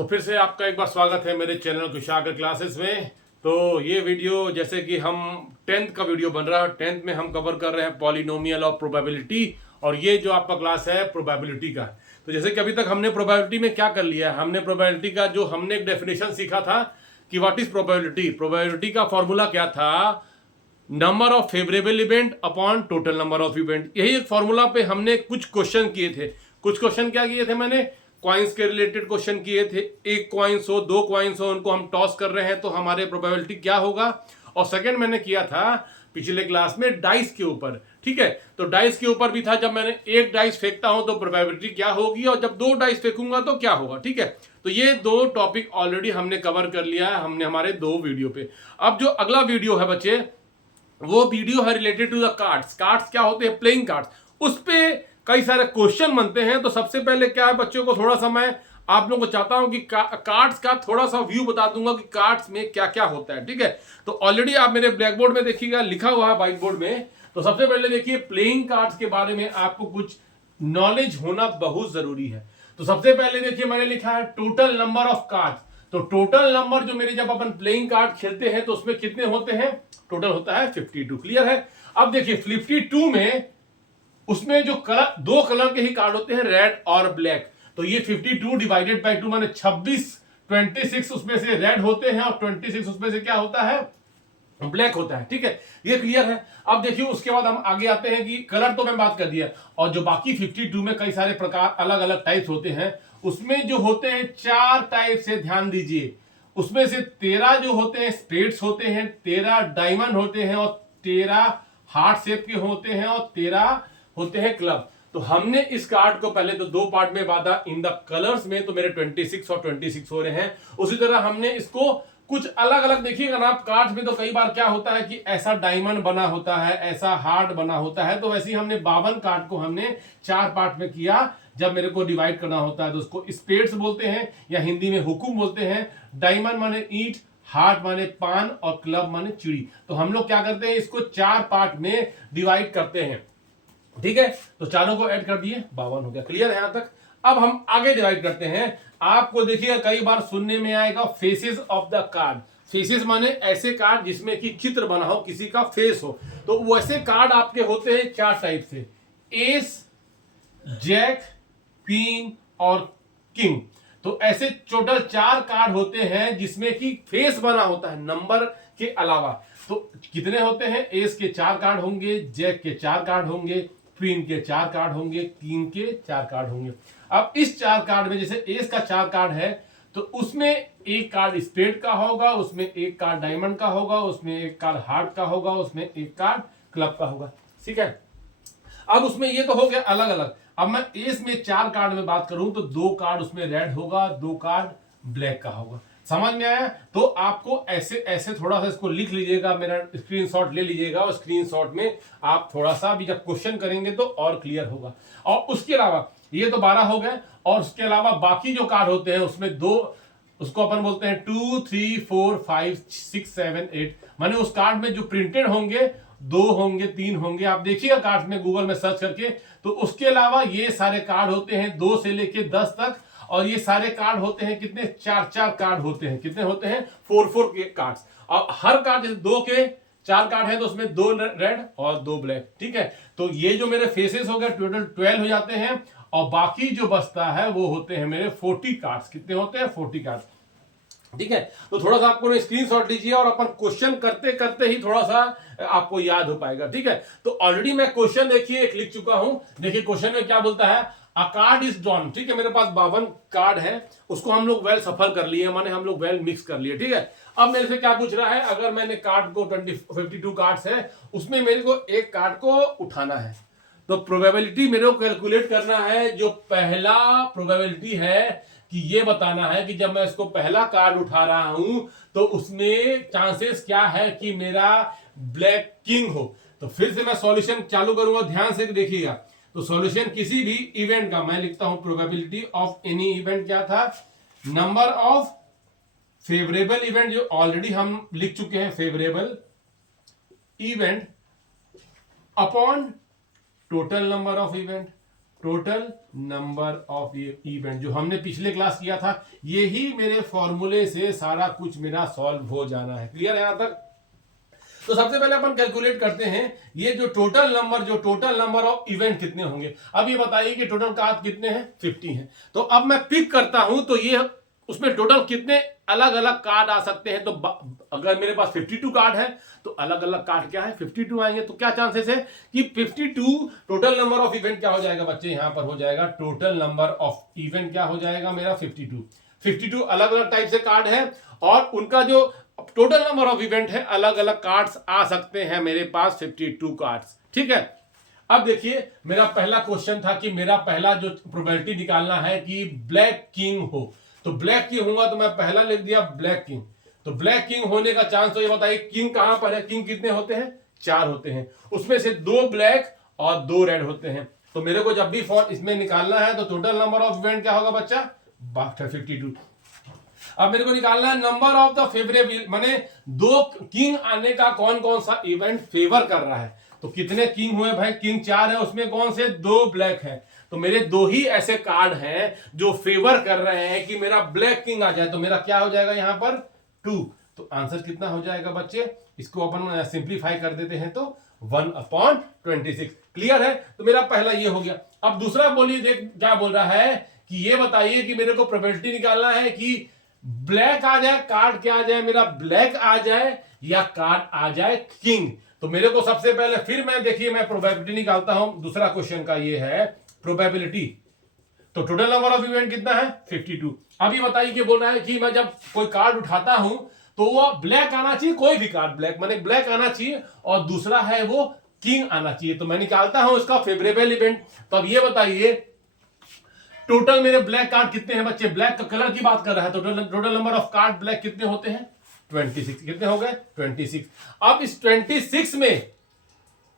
तो फिर से आपका एक बार स्वागत है मेरे चैनल कुशागर क्लासेस में। तो ये वीडियो जैसे कि हम 10th का वीडियो बन रहा है। 10th में हम कवर कर रहे हैं पॉलिनोमियल और प्रोबेबिलिटी, और ये जो आपका क्लास है प्रोबेबिलिटी का। तो जैसे कि अभी तक हमने प्रोबेबिलिटी में क्या कर लिया है, हमने प्रोबेबिलिटी का जो हमने एक डेफिनेशन सीखा था कि व्हाट इज प्रोबेबिलिटी। प्रोबेबिलिटी का फॉर्मूला क्या था, number of favourable event upon total number of event. यही एक फॉर्मूला पे हमने कुछ क्वेश्चन किए थे। कुछ क्वेश्चन क्या किए थे, मैंने कॉइन्स के रिलेटेड क्वेश्चन किए थे। एक कॉइन्स हो, दो कॉइन्स हो, उनको हम टॉस कर रहे हैं तो हमारे प्रोबेबिलिटी क्या होगा। और सेकंड मैंने किया था पिछले क्लास में डाइस के ऊपर, ठीक है। तो डाइस के ऊपर भी था, जब मैंने एक डाइस फेंकता हूं तो प्रोबेबिलिटी क्या होगी, और जब दो डाइस फेंकूंगा तो क्या होगा, ठीक है। तो ये दो टॉपिक ऑलरेडी हमने कवर कर लिया है, हमने हमारे दो वीडियो पे। अब जो अगला वीडियो है बच्चे, वो वीडियो है related to the cards. Cards क्या होते हैं, प्लेइंग कार्ड्स। उस पे कई सारे क्वेश्चन बनते हैं। तो सबसे पहले क्या है बच्चों को, थोड़ा सा मैं आप लोगों को चाहता हूं कि कार्ड्स का थोड़ा सा व्यू बता दूंगा कि कार्ड्स में क्या क्या होता है, ठीक है। तो ऑलरेडी आप मेरे ब्लैक बोर्ड में देखिएगा, लिखा हुआ है व्हाइट बोर्ड में। तो सबसे पहले देखिए, प्लेइंग कार्ड्स के बारे में आपको कुछ नॉलेज होना बहुत जरूरी है। तो सबसे पहले देखिए, मैंने लिखा है टोटल नंबर ऑफ कार्ड्स। तो टोटल नंबर जो मेरे, जब अपन प्लेइंग कार्ड खेलते हैं तो उसमें कितने होते हैं, टोटल होता है 52। क्लियर है। अब देखिए 52 में उसमें जो कलर, दो कलर के ही कार्ड होते हैं, रेड और ब्लैक। तो ये 52 डिवाइडेड बाई 2 माने 26। 26 उसमें से रेड होते हैं और 26 उसमें से क्या होता है, ब्लैक होता है, ठीक है। ये क्लियर है। अब देखिए उसके बाद हम आगे आते हैं कि कलर तो मैं बात कर दिया, और जो बाकी 52 में कई सारे प्रकार अलग अलग टाइप्स होते हैं। उसमें जो होते हैं 4 टाइप से, ध्यान दीजिए। उसमें से 13 जो होते हैं स्पेड्स होते हैं, 13 डायमंड होते हैं, और 13 हार्ट शेप के होते हैं, और 13 होते हैं क्लब। तो हमने इस कार्ड को पहले तो दो पार्ट में बांधा इन द कलर्स में, तो मेरे 26 और 26 हो रहे हैं। उसी तरह हमने इसको कुछ अलग अलग देखिएगा ना आप, कार्ड्स में तो कई बार क्या होता है कि ऐसा डायमंड बना होता है, ऐसा हार्ट बना होता है। तो वैसे ही हमने 52 कार्ड को हमने 4 पार्ट में किया। जब मेरे को डिवाइड करना होता है तो उसको स्पेड्स बोलते हैं, या हिंदी में हुकुम बोलते हैं। डायमंड माने ईंट, हार्ट माने पान, और क्लब माने चिड़ी। तो हम लोग क्या करते हैं, इसको 4 पार्ट में डिवाइड करते हैं, ठीक है। तो चारों को ऐड कर दिए, 52 हो गया। क्लियर है यहां तक। अब हम आगे डिवाइड करते हैं। आपको देखिएगा कई बार सुनने में आएगा faces of the card. Faces माने ऐसे कार्ड जिसमें कि चित्र बना हो, किसी का फेस हो। तो वैसे कार्ड आपके होते हैं 4 टाइप से, एस, जैक, क्वीन और किंग। तो ऐसे टोटल 4 कार्ड होते हैं जिसमें कि फेस बना होता है नंबर के अलावा। तो कितने होते हैं, एस के 4 कार्ड होंगे, जैक के 4 कार्ड होंगे, क्वीन के 4 कार्ड होंगे, किंग के 4 कार्ड होंगे। अब इस 4 कार्ड में जैसे एस का 4 कार्ड है, तो उसमें एक कार्ड स्पेड का होगा, उसमें एक कार्ड डायमंड का होगा, उसमें एक कार्ड हार्ट का होगा, उसमें एक कार्ड क्लब का होगा, ठीक है। अब उसमें ये तो हो गया अलग अलग। अब मैं एस में 4 कार्ड में बात करूं तो 2 कार्ड उसमें रेड होगा, 2 कार्ड ब्लैक का होगा। समझ में आया। तो आपको ऐसे ऐसे थोड़ा सा इसको लिख लीजिएगा, मेरा स्क्रीनशॉट ले लीजिएगा, और स्क्रीनशॉट में आप थोड़ा सा भी जब क्वेश्चन करेंगे तो और क्लियर होगा। और उसके अलावा ये तो 12 हो गए, और उसके अलावा बाकी जो कार्ड होते हैं उसमें दो, उसको अपन बोलते हैं 2, 3, 4, 5, 6, 7, 8। माने उस कार्ड में जो प्रिंटेड होंगे 2 होंगे, 3 होंगे। आप देखिएगा कार्ड में गूगल में सर्च करके। तो उसके अलावा ये सारे कार्ड होते हैं 2 से लेके 10 तक, और ये सारे कार्ड होते हैं कितने, 4 कार्ड होते हैं। कितने होते हैं, 4 के कार्ड्स। और हर कार्ड जैसे 2 के 4 कार्ड है तो उसमें 2 रेड और 2 ब्लैक, ठीक है। तो ये जो मेरे फेसेस हो गए टोटल 12 हो जाते हैं, और बाकी जो बचता है वो होते हैं मेरे 40 कार्ड्स। कितने होते हैं, 40 कार्ड्स, ठीक है। तो थोड़ा सा आपको स्क्रीनशॉट लीजिए, और अपन क्वेश्चन करते करते ही थोड़ा सा आपको याद हो पाएगा, ठीक है। तो ऑलरेडी मैं क्वेश्चन देखिए एक लिख चुका हूं। देखिए क्वेश्चन में क्या बोलता है, अ कार्ड इज ड्रॉन, ठीक है। मेरे पास 52 कार्ड है, उसको हम लोग वेल सफल कर लिए, माने हम लोग वेल मिक्स कर लिए, ठीक है। अब मेरे से क्या पूछ रहा है, अगर मैंने कार्ड को 52 कार्ड्स है, उसमें मेरे को एक कार्ड को उठाना है। तो प्रोबेबिलिटी मेरे को कैलकुलेट करना है। जो पहला प्रोबेबिलिटी है कि ये बताना है कि जब मैं इसको पहला कार्ड उठा रहा हूं तो उसमें चांसेस क्या है कि मेरा ब्लैक किंग हो। तो फिर से मैं सॉल्यूशन चालू करूंगा, ध्यान से देखिएगा। तो सॉल्यूशन किसी भी इवेंट का मैं लिखता हूं, प्रोबेबिलिटी ऑफ एनी इवेंट क्या था, नंबर ऑफ फेवरेबल इवेंट, जो ऑलरेडी हम लिख चुके हैं, favourable event upon total number of event. Total number of event, जो हमने पिछले क्लास किया था, यही मेरे फॉर्मूले से सारा कुछ मेरा सॉल्व हो जाना है। क्लियर है यहां तक? तो सबसे पहले अपन कैलकुलेट करते हैं ये जो टोटल नंबर ऑफ इवेंट कितने होंगे। अब ये बताइए कि टोटल कार्ड कितने हैं, 50 हैं। तो अब मैं पिक करता हूं तो ये उसमें टोटल कितने अलग अलग कार्ड आ सकते हैं। तो अगर मेरे पास 52 कार्ड है तो अलग अलग कार्ड क्या है, 52 आएंगे। तो क्या चांसेस है कि 52 टोटल नंबर ऑफ इवेंट क्या हो जाएगा बच्चे, यहां पर हो जाएगा टोटल नंबर ऑफ इवेंट क्या हो जाएगा मेरा 52 अलग अलग टाइप से कार्ड है और उनका जो टोटल नंबर ऑफ इवेंट है, अलग अलग कार्ड्स आ सकते हैं मेरे पास 52 कार्ड्स। ठीक है, अब देखिए मेरा पहला क्वेश्चन था कि मेरा पहला जो प्रोबेबिलिटी निकालना है कि ब्लैक किंग हो। तो ब्लैक किंग होगा तो मैं पहला लिख दिया ब्लैक किंग। तो ब्लैक किंग होने का चांस, तो ये बताइए किंग कहां पर है, किंग कितने होते हैं, 4 होते हैं, उसमें से 2 ब्लैक और 2 रेड होते हैं। तो मेरे को जब भी इसमें निकालना है तो टोटल नंबर ऑफ इवेंट क्या होगा बच्चा, 52। अब मेरे को निकालना है नंबर ऑफ द फेवरेबल, माने 2 किंग आने का कौन कौन सा इवेंट फेवर कर रहा है। तो कितने किंग हुए भाई, किंग 4 है, उसमें कौन से 2 ब्लैक है। तो मेरे 2 ही ऐसे कार्ड हैं जो फेवर कर रहे हैं कि मेरा ब्लैक किंग आ जाए। तो मेरा क्या हो जाएगा यहां पर 2। तो आंसर कितना हो जाएगा बच्चे, इसको अपन सिंप्लीफाई कर देते हैं तो 1/26। क्लियर है? तो मेरा पहला ये हो गया। अब दूसरा बोलिए, देख क्या बोल रहा है कि ये बताइए कि मेरे को प्रोबेबिलिटी निकालना है कि ब्लैक आ जाए, कार्ड क्या आ जाए मेरा, ब्लैक आ जाए या कार्ड आ जाए किंग। तो मेरे को सबसे पहले फिर मैं देखिए मैं प्रोबेबिलिटी निकालता हूं। दूसरा क्वेश्चन का ये है प्रोबेबिलिटी। तो टोटल नंबर ऑफ इवेंट कितना है, 52। अभी बताइए कि बोल रहा है कि मैं जब कोई कार्ड उठाता हूं तो वो ब्लैक आना चाहिए, कोई भी कार्ड ब्लैक माने ब्लैक आना चाहिए, और दूसरा है वो किंग आना चाहिए। तो मैं निकालता हूं इसका फेवरेबल इवेंट। तो अब ये बताइए टोटल मेरे ब्लैक कार्ड कितने हैं बच्चे, ब्लैक का कलर की बात कर रहा है। तो total number of card black कितने होते हैं, 26। कितने हो गए, 26। अब इस 26 में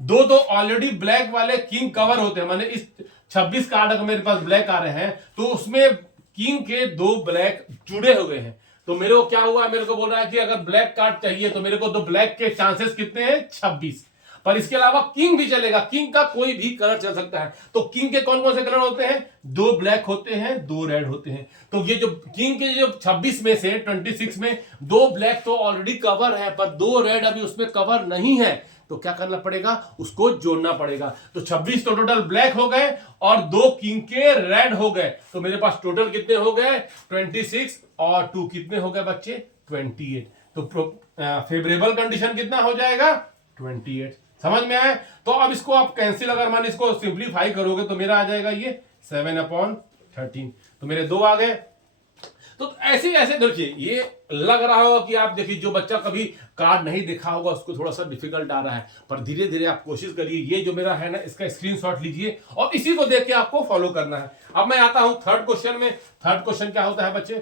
2 तो ऑलरेडी ब्लैक वाले किंग कवर होते हैं, माने इस 26 कार्ड अगर मेरे पास ब्लैक आ रहे हैं तो उसमें किंग के 2 ब्लैक जुड़े हुए हैं। तो मेरे को क्या हुआ, मेरे को बोल रहा है कि अगर ब्लैक कार्ड चाहिए तो मेरे को 2 ब्लैक के चांसेस कितने हैं, 26। पर इसके अलावा किंग भी चलेगा, किंग का कोई भी कलर चल सकता है। तो किंग के कौन कौन से कलर होते हैं, 2 ब्लैक होते हैं, 2 रेड होते हैं। तो ये जो किंग के जो 26 में से 26 में 2 ब्लैक तो ऑलरेडी कवर है, पर 2 रेड अभी उसमें कवर नहीं है। तो क्या करना पड़ेगा, उसको जोड़ना पड़ेगा। तो 26 तो टोटल ब्लैक हो गए और 2 किंग के रेड हो गए। तो मेरे पास टोटल कितने हो गए, 26 और 2 कितने हो गए बच्चे, 28। तो फेवरेबल कंडीशन कितना हो जाएगा, 28। समझ में आए? तो अब इसको आप कैंसिल, अगर मान इसको सिंप्लीफाई करोगे तो मेरा आ जाएगा ये 7/13। तो मेरे 2 आ गए। तो ऐसे ऐसे देखिए, ये लग रहा होगा कि आप देखिए जो बच्चा कभी कार्ड नहीं देखा होगा उसको थोड़ा सा डिफिकल्ट आ रहा है, पर धीरे धीरे आप कोशिश करिए। ये जो मेरा है ना, इसका स्क्रीनशॉट लीजिए और इसी को देख के आपको फॉलो करना है। अब मैं आता हूं थर्ड क्वेश्चन में। थर्ड क्वेश्चन क्या होता है बच्चे,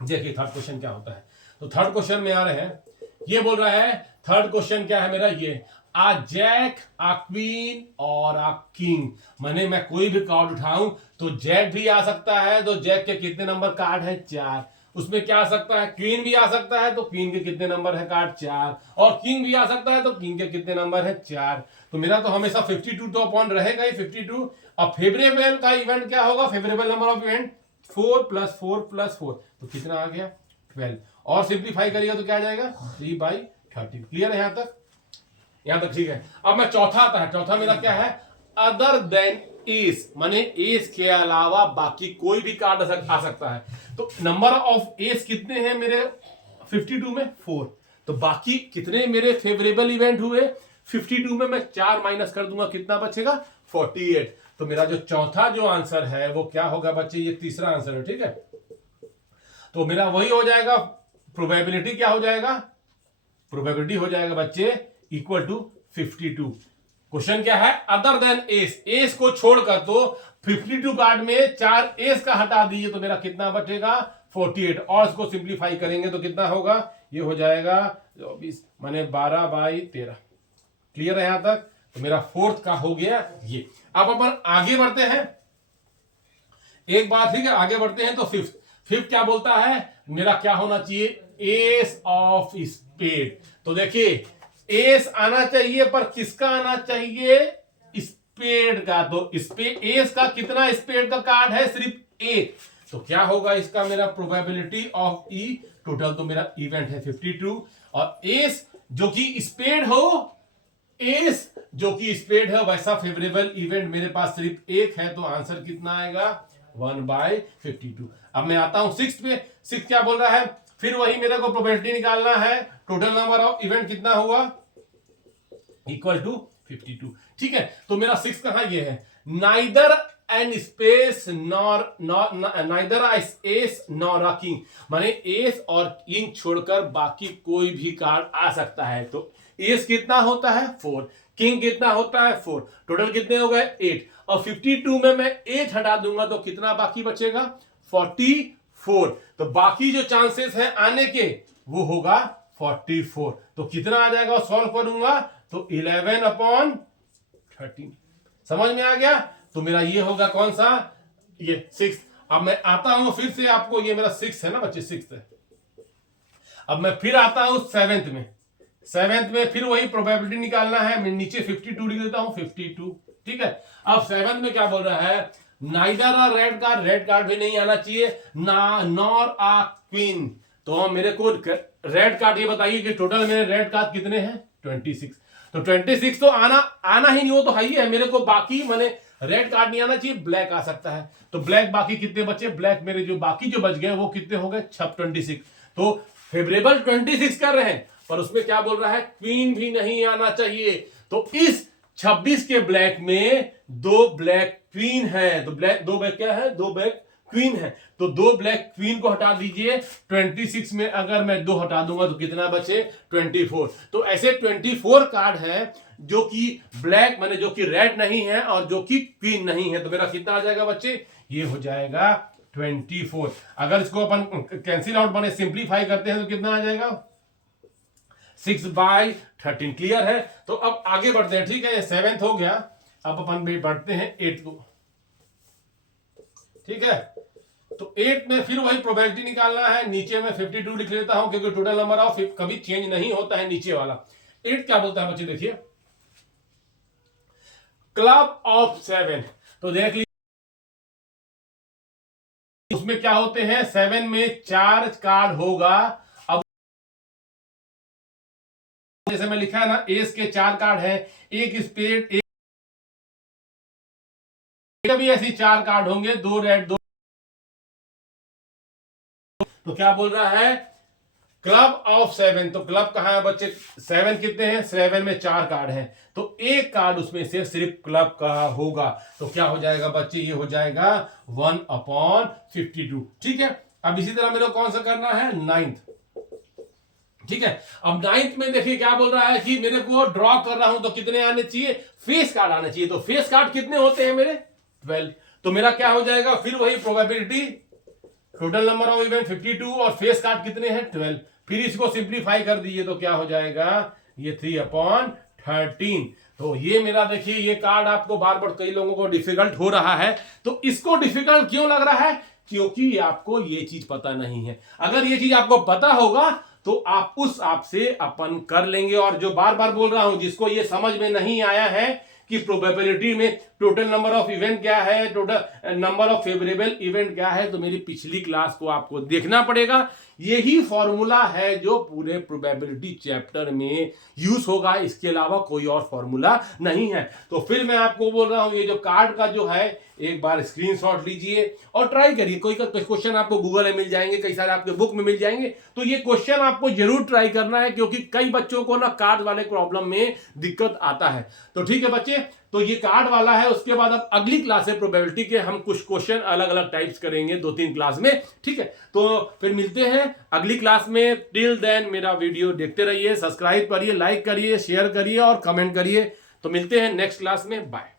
देखिए थर्ड क्वेश्चन क्या होता है। तो थर्ड क्वेश्चन में आ रहे हैं, ये बोल रहा है थर्ड क्वेश्चन क्या है मेरा, ये आ जैक, आ क्वीन और आ किंग। माने मैं कोई भी कार्ड उठाऊं तो जैक भी आ सकता है, तो जैक के कितने नंबर कार्ड है, 4। उसमें क्या आ सकता है, क्वीन भी आ सकता है, तो क्वीन के कितने नंबर है कार्ड, 4। और किंग भी आ सकता है, तो किंग के कितने नंबर है, 4। तो मेरा तो हमेशा 52 तो अपॉन रहेगा ही 52। अब फेवरेबल का इवेंट क्या होगा, फेवरेबल नंबर ऑफ इवेंट 4 + 4 + 4, तो कितना आ गया, 12। और सिंप्लीफाई करिएगा तो क्या आ जाएगा, 3/13। क्लियर है यहां तक? यहां तक ठीक है। अब मैं चौथा आता है। चौथा मेरा क्या है, अदर देन एस, माने एस के अलावा बाकी कोई भी कार्ड आ सकता है। तो नंबर ऑफ एस कितने हैं मेरे 52 में, 4। तो बाकी कितने मेरे फेवरेबल इवेंट हुए, 52 में मैं 4 माइनस कर दूंगा, कितना बचेगा, 48। तो मेरा जो चौथा जो आंसर है वो क्या होगा बच्चे, ये तीसरा आंसर है। ठीक है, तो मेरा वही हो जाएगा, प्रोबेबिलिटी क्या हो जाएगा, प्रोबेबिलिटी हो जाएगा बच्चे इक्वल टू 52। क्वेश्चन क्या है, अदर देन एस, एस को छोड़कर, तो 52 कार्ड में 4 एस का हटा दीजिए तो मेरा कितना बचेगा, 48। और इसको सिंप्लीफाई करेंगे तो कितना होगा, ये हो जाएगा 24 माने 12/13। क्लियर है यहां तक? तो मेरा फोर्थ का हो गया ये। अब अपन आगे बढ़ते हैं, एक बार ठीक है, आगे बढ़ते हैं। तो फिफ्थ क्या बोलता है, मेरा क्या होना चाहिए, एस ऑफ स्पेड। तो देखिए एस आना चाहिए, पर किसका आना चाहिए, स्पेड का, तो एस का कितना स्पेड का कार्ड है? सिर्फ एक। तो क्या होगा इसका मेरा प्रोबेबिलिटी ऑफ ई टोटल? तो मेरा इवेंट है 52 और एस जो कि स्पेड हो, एस जो कि स्पेड है वैसा फेवरेबल इवेंट मेरे पास सिर्फ एक है। तो आंसर कितना आएगा? 1/52। अब मैं आता हूं 6 पे। 6 क्या बोल रहा है? फिर वही मेरे को प्रोबेबिलिटी निकालना है। टोटल नंबर ऑफ इवेंट कितना हुआ? Equal to 52। ठीक है, तो मेरा 6 कहां ये है? Neither an space neither ace nor a king, माने एस और किंग छोड़कर बाकी कोई भी कार्ड आ सकता है। तो एस कितना होता है? 4। किंग कितना होता है? 4। टोटल कितने हो गए? 8। और 52 में मैं 8 हटा दूंगा तो कितना बाकी बचेगा? 44। तो बाकी जो चांसेस है आने के वो होगा 44। तो कितना आ जाएगा? सॉल्व करूंगा तो 11/13। समझ में आ गया? तो मेरा ये होगा कौन सा? ये 6। अब मैं आता हूं फिर से आपको, ये मेरा 6 है ना बच्चे, 6 है। अब मैं फिर आता हूं 7th में। 7th में फिर वही प्रोबेबिलिटी निकालना है। मैं नीचे 52 लिख देता हूं, 52। ठीक है, अब 7th में क्या बोल रहा है? नाइदर अ रेड कार्ड भी नहीं आना चाहिए ना, नॉर अ क्वीन। तो मेरे को रेड कार्ड ये बताइए कि टोटल मेरे रेड कार्ड कितने हैं? 26। तो 26 तो आना ही नहीं, वो तो हाई है। मेरे को बाकी माने रेड कार्ड नहीं आना चाहिए, ब्लैक आ सकता है। तो ब्लैक बाकी कितने बचे? ब्लैक मेरे जो बाकी जो बच गए वो कितने हो गए? 26। तो फेवरेबल 26 कर रहे हैं, पर उसमें क्या बोल रहा है? क्वीन भी नहीं आना चाहिए। तो इस 26 के ब्लैक में 2 ब्लैक क्वीन है। तो दो ब्लैक क्या है? 2 ब्लैक क्वीन है। तो 2 ब्लैक क्वीन को हटा दीजिए। 26 में अगर मैं 2 हटा दूंगा तो कितना बचे? 24। तो ऐसे 24 कार्ड है जो कि ब्लैक माने जो कि रेड नहीं है और जो कि क्वीन नहीं है। तो मेरा कितना आ जाएगा बच्चे? ये हो जाएगा 24। अगर इसको अपन कैंसिल आउट बने सिंप्लीफाई करते हैं तो कितना आ जाएगा? 6/13। क्लियर है? तो अब आगे बढ़ते हैं। ठीक है, ये 7th हो गया। अब अपन बढ़ते हैं 8th को। ठीक है, तो 8 में फिर वही प्रोबेबिलिटी निकालना है। नीचे में 52 लिख लेता हूं क्योंकि टोटल नंबर ऑफ कभी चेंज नहीं होता है नीचे वाला। 8 क्या बोलता है बच्चे? देखिए, क्लब ऑफ 7। तो देख लीजिए उसमें क्या होते हैं? 7 में 4 कार्ड होगा। अब जैसे मैं लिखा है ना, एस के 4 कार्ड है, एक स्पेड, एक भी ऐसी 4 कार्ड होंगे, 2 रेड 2। तो क्या बोल रहा है? Club of 7। तो क्लब कहां है बच्चे? 7 कितने हैं? 7 में 4 कार्ड हैं, तो एक कार्ड उसमें से सिर्फ क्लब का होगा। तो क्या हो जाएगा बच्चे? ये हो जाएगा 1/52। ठीक है, अब इसी तरह मेरे को कौन सा करना है? 9th। ठीक है, अब 9th में देखिए क्या बोल रहा है कि मेरे को ड्रॉ कर रहा हूं तो कितने आने चाहिए? फेस कार्ड आने चाहिए। तो फेस कार्ड कितने होते हैं मेरे? 12। तो मेरा क्या हो जाएगा? फिर वही probability, total number of event 52 और फेस कार्ड कितने हैं? 12। फिर इसको सिंप्लीफाई कर दीजिए तो क्या हो जाएगा? ये 3/13। तो ये मेरा देखिए, ये कार्ड आपको बार बार कई लोगों को डिफिकल्ट हो रहा है। तो इसको डिफिकल्ट क्यों लग रहा है? क्योंकि आपको ये चीज पता नहीं है। अगर ये चीज आपको पता होगा तो आप उस आपसे अपन कर लेंगे। और जो बार बार बोल रहा हूं, जिसको ये समझ में नहीं आया है कि प्रोबेबिलिटी में टोटल नंबर ऑफ इवेंट क्या है, total number of favourable event क्या है, तो मेरी पिछली क्लास को आपको देखना पड़ेगा। यही फॉर्मूला है जो पूरे प्रोबेबिलिटी चैप्टर में यूज होगा, इसके अलावा कोई और फॉर्मूला नहीं है। तो फिर मैं आपको बोल रहा हूं, ये जो कार्ड का जो है, एक बार स्क्रीनशॉट लीजिए और ट्राई करिए। कोई क्वेश्चन आपको गूगल में मिल जाएंगे, कई सारे आपके बुक में मिल जाएंगे, तो ये क्वेश्चन आपको जरूर ट्राई करना है, क्योंकि कई बच्चों को ना कार्ड वाले प्रॉब्लम में दिक्कत आता है। तो ठीक है बच्चे, तो ये कार्ड वाला है। उसके बाद अब अगली क्लास है प्रोबेबिलिटी के, हम कुछ क्वेश्चन अलग अलग टाइप्स करेंगे 2-3 क्लास में। ठीक है, तो फिर मिलते हैं अगली क्लास में। टिल देन मेरा वीडियो देखते रहिए, सब्सक्राइब करिए, लाइक करिए, शेयर करिए और कमेंट करिए। तो मिलते हैं नेक्स्ट क्लास में। बाय।